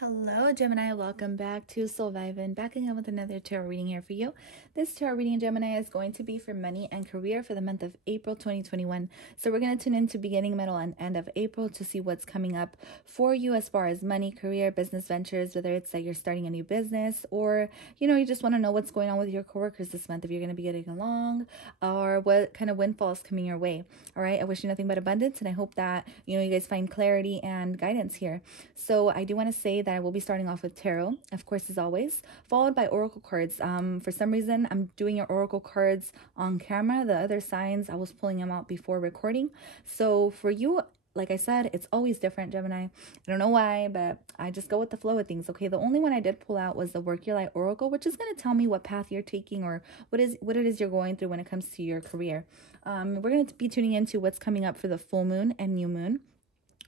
Hello Gemini, welcome back to Soul Vibin, back again with another tarot reading here for you. This tarot reading, Gemini, is going to be for money and career for the month of April 2021. So we're going to tune into beginning, middle, and end of April to see what's coming up for you as far as money, career, business ventures, whether it's that you're starting a new business or, you just want to know what's going on with your coworkers this month, if you're going to be getting along, or what kind of windfalls coming your way. All right, I wish you nothing but abundance, and I hope that, you guys find clarity and guidance here. So I do want to say that I will be starting off with tarot, of course, as always, followed by oracle cards. For some reason, I'm doing your oracle cards on camera. The other signs, I was pulling them out before recording. So for you, like I said, it's always different, Gemini. I don't know why, but I just go with the flow of things, okay? The only one I did pull out was the Work Your Light Oracle, which is going to tell me what path you're taking or what it is you're going through when it comes to your career. We're going to be tuning into what's coming up for the full moon and new moon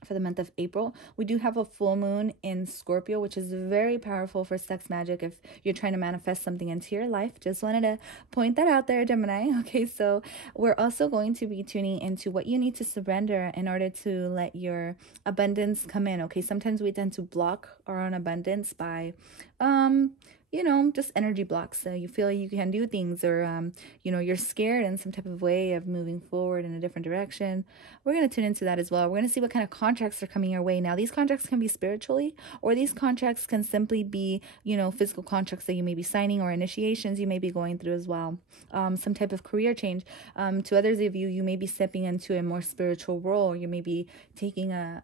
for the month of April. We do have a full moon in Scorpio, which is very powerful for sex magic if you're trying to manifest something into your life. Just wanted to point that out there, Gemini. Okay, so we're also going to be tuning into what you need to surrender in order to let your abundance come in. Okay, sometimes we tend to block our own abundance by just energy blocks. So you feel you can do things, or, you're scared in some type of way of moving forward in a different direction. We're going to tune into that as well. We're going to see what kind of contracts are coming your way. Now, these contracts can be spiritually, or these contracts can simply be, physical contracts that you may be signing, or initiations you may be going through as well. Some type of career change. To others of you, you may be stepping into a more spiritual role. You may be taking a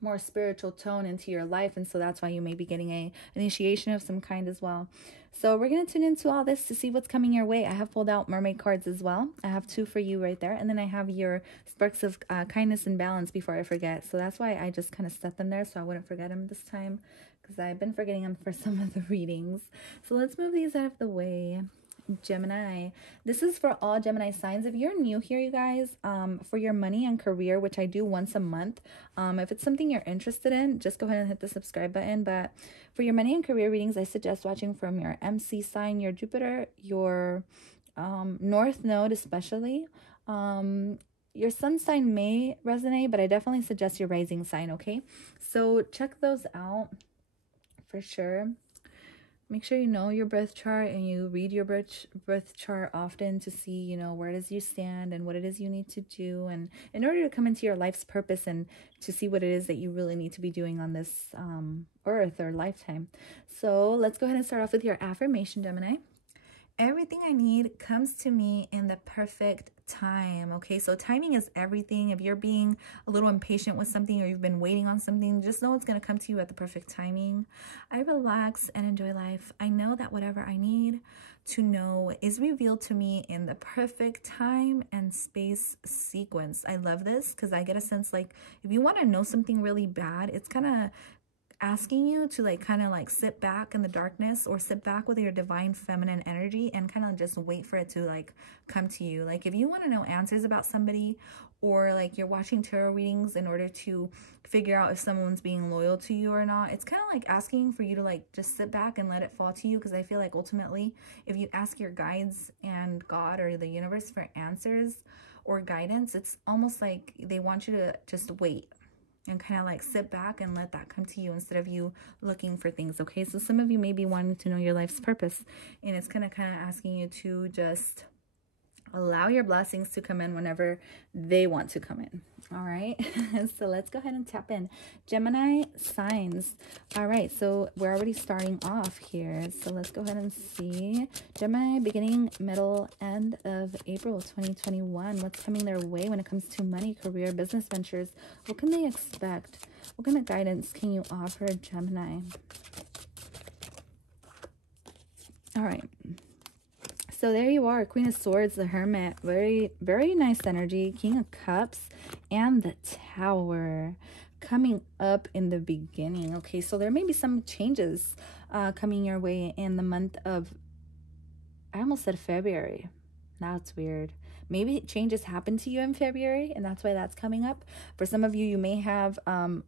more spiritual tone into your life, and so that's why you may be getting a initiation of some kind as well. So we're going to tune into all this to see what's coming your way. I have pulled out mermaid cards as well. I have two for you right there, and then I have your sparks of kindness and balance before I forget. So that's why I just kind of set them there so I wouldn't forget them this time, because I've been forgetting them for some of the readings. So let's move these out of the way. Gemini, this is for all Gemini signs. If you're new here, you guys, for your money and career, which I do once a month, if it's something you're interested in, just go ahead and hit the subscribe button. But for your money and career readings, I suggest watching from your MC sign, your Jupiter, your North Node especially. Your sun sign may resonate, but I definitely suggest your rising sign, okay? So check those out for sure. Make sure you know your birth chart and you read your birth chart often to see, where it is you stand and what it is you need to do, and in order to come into your life's purpose and to see what it is that you really need to be doing on this earth or lifetime. So let's go ahead and start off with your affirmation, Gemini. Everything I need comes to me in the perfect time. Okay, so timing is everything. If you're being a little impatient with something, or you've been waiting on something, just know it's going to come to you at the perfect timing. I relax and enjoy life. I know that whatever I need to know is revealed to me in the perfect time and space sequence. I love this because I get a sense like if you want to know something really bad, it's kind of asking you to kind of sit back in the darkness, or sit back with your divine feminine energy and kind of just wait for it to come to you. If you want to know answers about somebody, or you're watching tarot readings in order to figure out if someone's being loyal to you or not, it's kind of asking for you to just sit back and let it fall to you, because I feel like ultimately if you ask your guides and God or the universe for answers or guidance, it's almost like they want you to just wait and kind of sit back and let that come to you instead of you looking for things. Okay, so some of you may be wanting to know your life's purpose, and it's kind of asking you to just allow your blessings to come in whenever they want to come in. All right, so let's go ahead and tap in Gemini signs. All right, so we're already starting off here, so let's go ahead and see Gemini beginning, middle, end of April 2021. What's coming their way when it comes to money, career, business ventures? What can they expect? What kind of guidance can you offer, Gemini? All right, so there you are, Queen of Swords, the Hermit, very, very nice energy, King of Cups, and the Tower coming up in the beginning. Okay, so there may be some changes coming your way in the month of, I almost said February. That's weird. Maybe changes happen to you in February, and that's why that's coming up. For some of you, you may have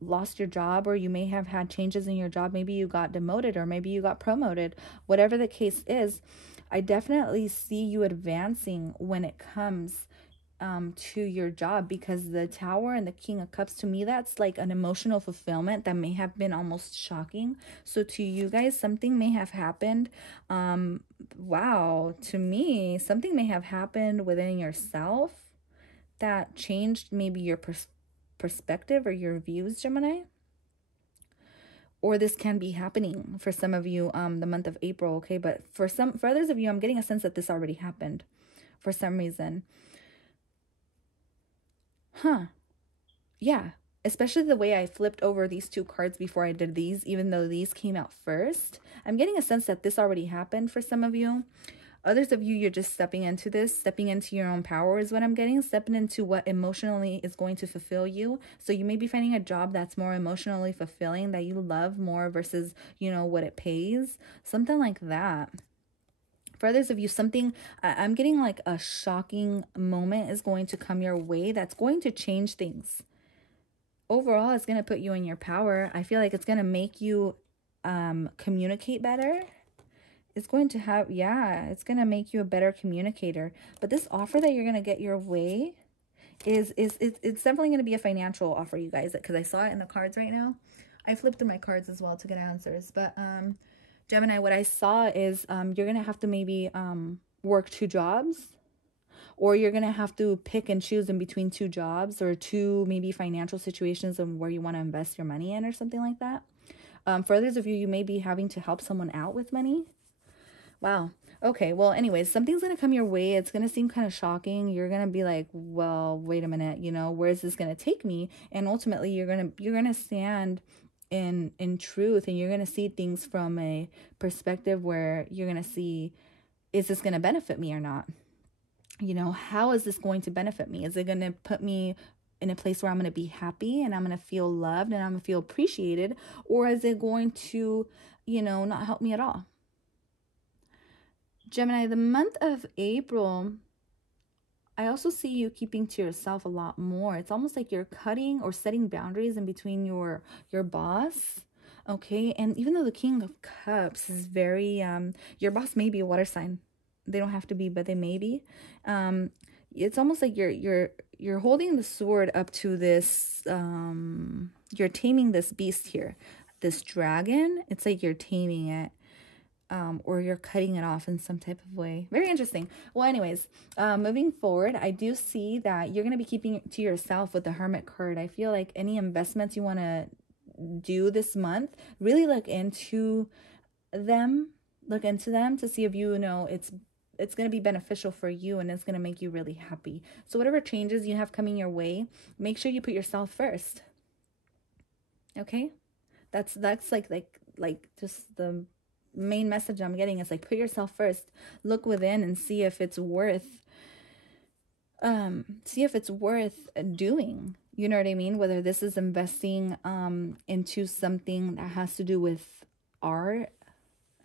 lost your job, or you may have had changes in your job. Maybe you got demoted, or maybe you got promoted. Whatever the case is, I definitely see you advancing when it comes to your job, because the Tower and the King of Cups, to me, that's like an emotional fulfillment that may have been almost shocking. So to you guys, something may have happened. Wow, to me, something may have happened within yourself that changed maybe your perspective or your views, Gemini. Or this can be happening for some of you the month of April, okay? But for others of you, I'm getting a sense that this already happened for some reason. Yeah, especially the way I flipped over these two cards before I did these, even though these came out first. I'm getting a sense that this already happened for some of you. Others of you, you're just stepping into this, stepping into your own power is what I'm getting, stepping into what emotionally is going to fulfill you. So you may be finding a job that's more emotionally fulfilling, that you love more versus, you know, what it pays, something like that. For others of you, something, I'm getting like a shocking moment is going to come your way that's going to change things. Overall, it's going to put you in your power. I feel like it's going to make you communicate better. It's going to have, yeah, it's going to make you a better communicator. But this offer that you're going to get your way it's definitely going to be a financial offer, you guys, because I saw it in the cards right now. I flipped through my cards as well to get answers. But Gemini, what I saw is you're going to have to maybe work 2 jobs, or you're going to have to pick and choose in between 2 jobs or 2 maybe financial situations and where you want to invest your money in or something like that. For others of you, you may be having to help someone out with money. Wow. Okay. Well, anyways, something's going to come your way. It's going to seem kind of shocking. You're going to be like, well, wait a minute, you know, where is this going to take me? And ultimately you're going to stand in truth, and you're going to see things from a perspective where you're going to see, is this going to benefit me or not? You know, how is this going to benefit me? Is it going to put me in a place where I'm going to be happy and I'm going to feel loved and I'm going to feel appreciated? Or is it going to, you know, not help me at all? Gemini, the month of April, I also see you keeping to yourself a lot more. It's almost like you're cutting or setting boundaries in between your boss. Okay. And even though the King of Cups is very, your boss may be a water sign. They don't have to be, but they may be. It's almost like you're holding the sword up to this, you're taming this beast here, this dragon. It's like you're taming it. Or you're cutting it off in some type of way. Very interesting. Well, anyways, moving forward, I do see that you're going to be keeping it to yourself with the Hermit card. I feel like any investments you want to do this month, really look into them to see if you know it's going to be beneficial for you and it's going to make you really happy. So whatever changes you have coming your way, make sure you put yourself first. Okay? That's like just the main message I'm getting is like, put yourself first. Look within and see if it's worth doing. You know what I mean? Whether this is investing into something that has to do with art.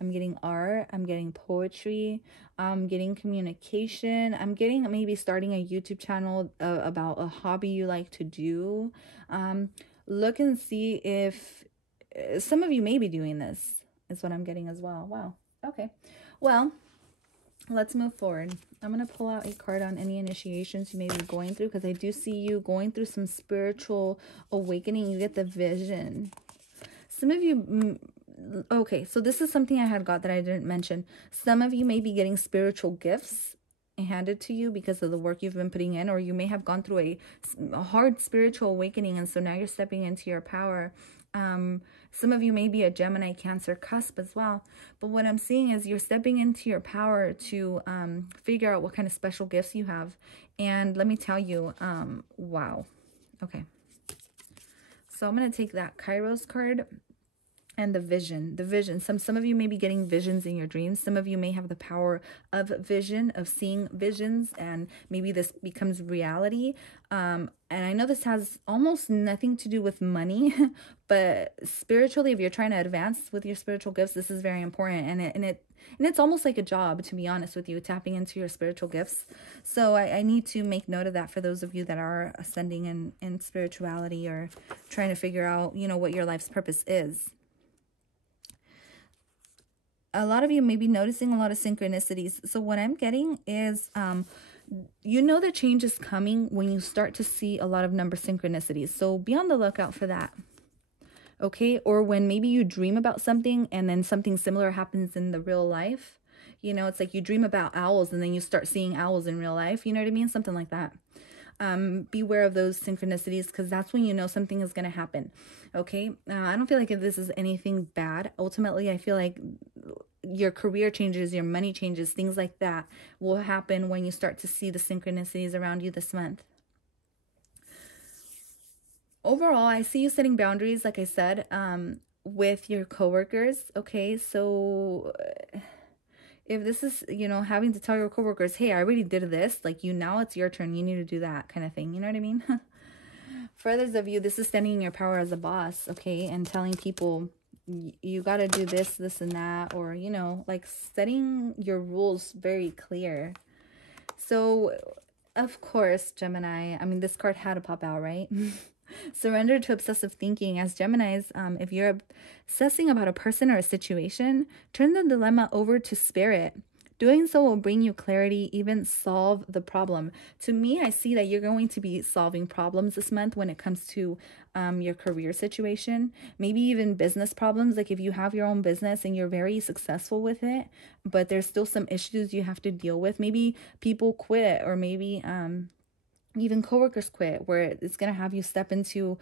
I'm getting art, I'm getting poetry, I'm getting communication, I'm getting maybe starting a YouTube channel about a hobby you like to do. Look and see if some of you may be doing this. Is what I'm getting as well. Wow. Okay. Well, let's move forward. I'm going to pull out a card on any initiations you may be going through, because I do see you going through some spiritual awakening. You get the vision. Some of you, okay, so this is something I had got that I didn't mention. Some of you may be getting spiritual gifts handed to you because of the work you've been putting in, or you may have gone through a hard spiritual awakening, and so now you're stepping into your power. Some of you may be a Gemini Cancer cusp as well, but what I'm seeing is you're stepping into your power to figure out what kind of special gifts you have. And let me tell you, wow. Okay, so I'm going to take that Kairos card and the vision. Some of you may be getting visions in your dreams. Some of you may have the power of vision, of seeing visions, and maybe this becomes reality. And I know this has almost nothing to do with money, but spiritually, if you're trying to advance with your spiritual gifts, this is very important. And it's almost like a job, to be honest with you, tapping into your spiritual gifts. So I need to make note of that for those of you that are ascending in spirituality or trying to figure out, you know, what your life's purpose is. A lot of you may be noticing a lot of synchronicities. So what I'm getting is you know the change is coming when you start to see a lot of number synchronicities. So be on the lookout for that. Okay? Or when maybe you dream about something and then something similar happens in the real life. You know, it's like you dream about owls and then you start seeing owls in real life. You know what I mean? Something like that. Beware of those synchronicities, because that's when you know something is going to happen. Okay? I don't feel like this is anything bad. Ultimately, I feel like your career changes, your money changes, things like that will happen when you start to see the synchronicities around you this month. Overall, I see you setting boundaries, like I said, with your coworkers. Okay, so if this is, you know, having to tell your coworkers, hey, I already did this, like, now it's your turn, you need to do that kind of thing. You know what I mean? For others of you, this is standing in your power as a boss, okay, and telling people you got to do this, this, and that, or, you know, like setting your rules very clear. So, of course, Gemini, I mean, this card had to pop out, right? Surrender to obsessive thinking. As Geminis, if you're obsessing about a person or a situation, turn the dilemma over to spirit. Doing so will bring you clarity, even solve the problem. To me, I see that you're going to be solving problems this month when it comes to your career situation, maybe even business problems. Like if you have your own business and you're very successful with it, but there's still some issues you have to deal with. Maybe people quit, or maybe even coworkers quit, where it's going to have you step into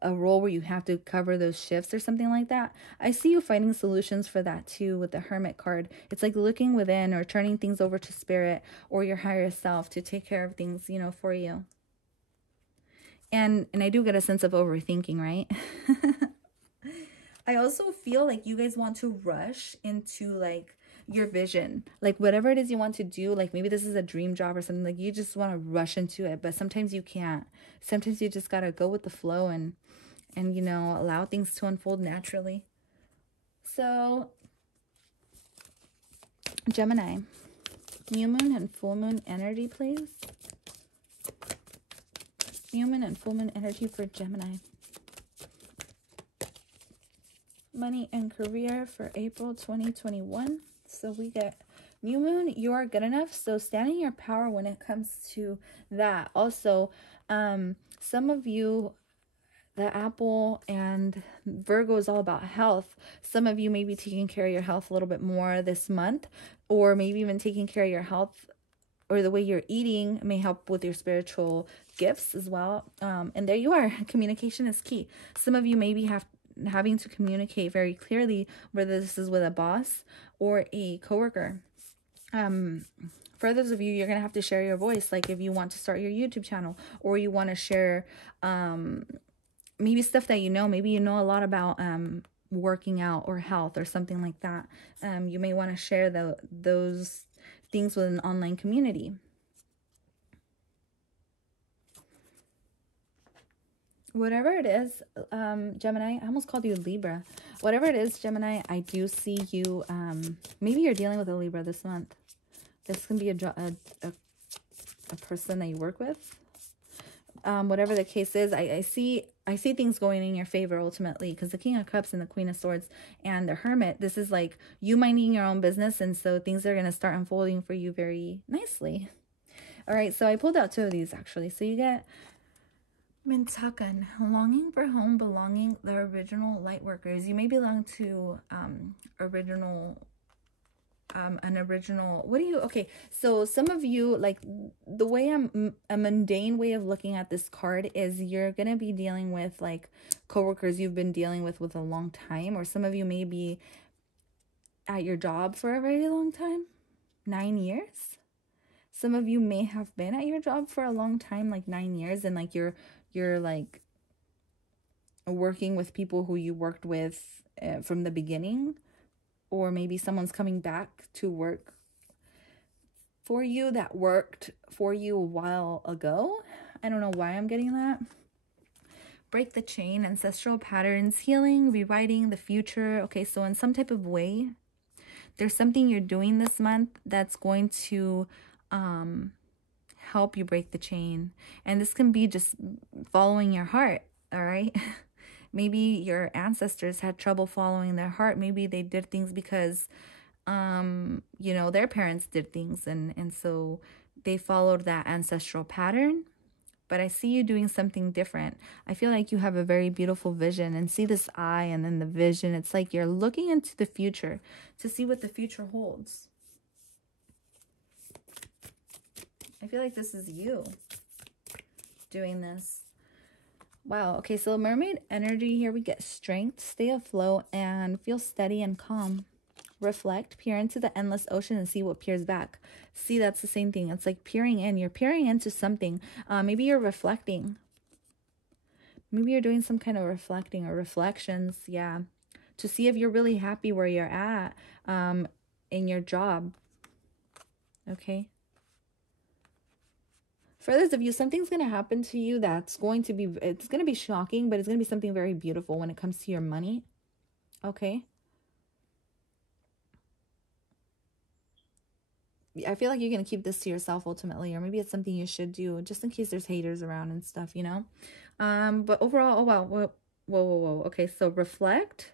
a role where you have to cover those shifts or something like that. I see you finding solutions for that too with the Hermit card. It's like looking within or turning things over to spirit or your higher self to take care of things, you know, for you. And I do get a sense of overthinking, right? I also feel like you guys want to rush into like your vision, like whatever it is you want to do. Like maybe this is a dream job or something, like you just want to rush into it, but sometimes you can't. Sometimes you just got to go with the flow and you know, allow things to unfold naturally. So Gemini, new moon and full moon energy, please. New moon and full moon energy for Gemini. Money and career for April 2021. So we get new moon, you are good enough. So stand in your power when it comes to that. Also, some of you, the apple and Virgo is all about health. Some of you may be taking care of your health a little bit more this month, or maybe even taking care of your health or the way you're eating may help with your spiritual gifts as well. And there you are. Communication is key. Some of you may be having to communicate very clearly, whether this is with a boss or a coworker. For others of you, you're going to have to share your voice. Like if you want to start your YouTube channel, or you want to share maybe stuff that you know. Maybe you know a lot about working out or health or something like that. You may want to share those things with an online community. Whatever it is, Gemini, I almost called you Libra. Whatever it is, Gemini, I do see you, maybe you're dealing with a Libra this month. This can be a person that you work with. Whatever the case is, I see things going in your favor ultimately, because the King of Cups and the Queen of Swords and the Hermit, this is like you minding your own business, and so things are going to start unfolding for you very nicely. All right, so I pulled out two of these actually. So you get Mintakan, longing for home, belonging, the original light workers. You may belong to an original, okay, so some of you, like the way a mundane way of looking at this card is you're going to be dealing with like coworkers you've been dealing with a long time, or some of you may be at your job for a very long time, 9 years. Some of you may have been at your job for a long time, like 9 years, and like you're like working with people who you worked with from the beginning, or maybe someone's coming back to work for you that worked for you a while ago. I don't know why I'm getting that. Break the chain, ancestral patterns, healing, rewriting the future. Okay, so in some type of way, there's something you're doing this month that's going to help you break the chain. And this can be just following your heart, all right? Maybe your ancestors had trouble following their heart. Maybe they did things because, you know, their parents did things. And so they followed that ancestral pattern, but I see you doing something different. I feel like you have a very beautiful vision, and see this eye and then the vision. It's like you're looking into the future to see what the future holds. I feel like this is you doing this. Wow. Okay, so mermaid energy here, we get strength, stay afloat, and feel steady and calm. Reflect, peer into the endless ocean and see what peers back. See, that's the same thing. It's like peering in. You're peering into something. Maybe you're reflecting. Maybe you're doing some kind of reflecting or reflections. Yeah. To see if you're really happy where you're at in your job. Okay. For others of you, something's going to happen to you that's going to be, it's going to be shocking, but it's going to be something very beautiful when it comes to your money. Okay. I feel like you're going to keep this to yourself ultimately, or maybe it's something you should do just in case there's haters around and stuff, you know? But overall, oh, wow. Whoa. Okay, so reflect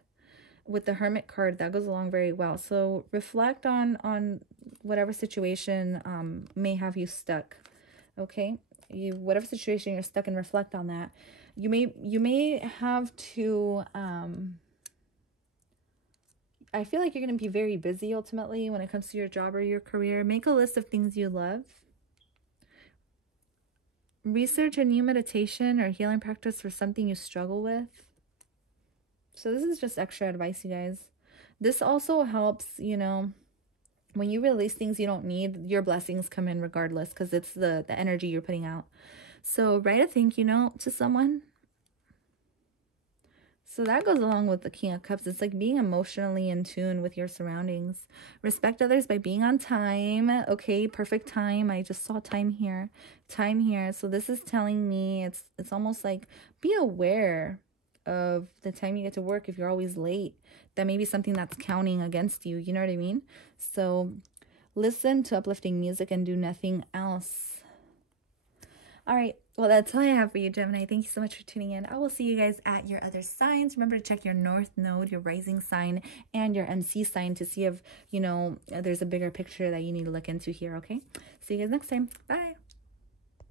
with the Hermit card. That goes along very well. So reflect on whatever situation may have you stuck, okay? Whatever situation you're stuck in, reflect on that. You may have to... I feel like you're going to be very busy ultimately when it comes to your job or your career. Make a list of things you love. Research a new meditation or healing practice for something you struggle with. So this is just extra advice, you guys. This also helps, you know, when you release things you don't need, your blessings come in regardless, because it's the energy you're putting out. So write a thank you note to someone. So that goes along with the King of Cups. It's like being emotionally in tune with your surroundings. Respect others by being on time. Okay, perfect time. I just saw time here. Time here. So this is telling me it's almost like be aware of the time you get to work if you're always late. That may be something that's counting against you. You know what I mean? So listen to uplifting music and do nothing else. All right. Well, that's all I have for you, Gemini. Thank you so much for tuning in. I will see you guys at your other signs. Remember to check your North Node, your rising sign, and your MC sign to see if, you know, there's a bigger picture that you need to look into here, okay? See you guys next time. Bye.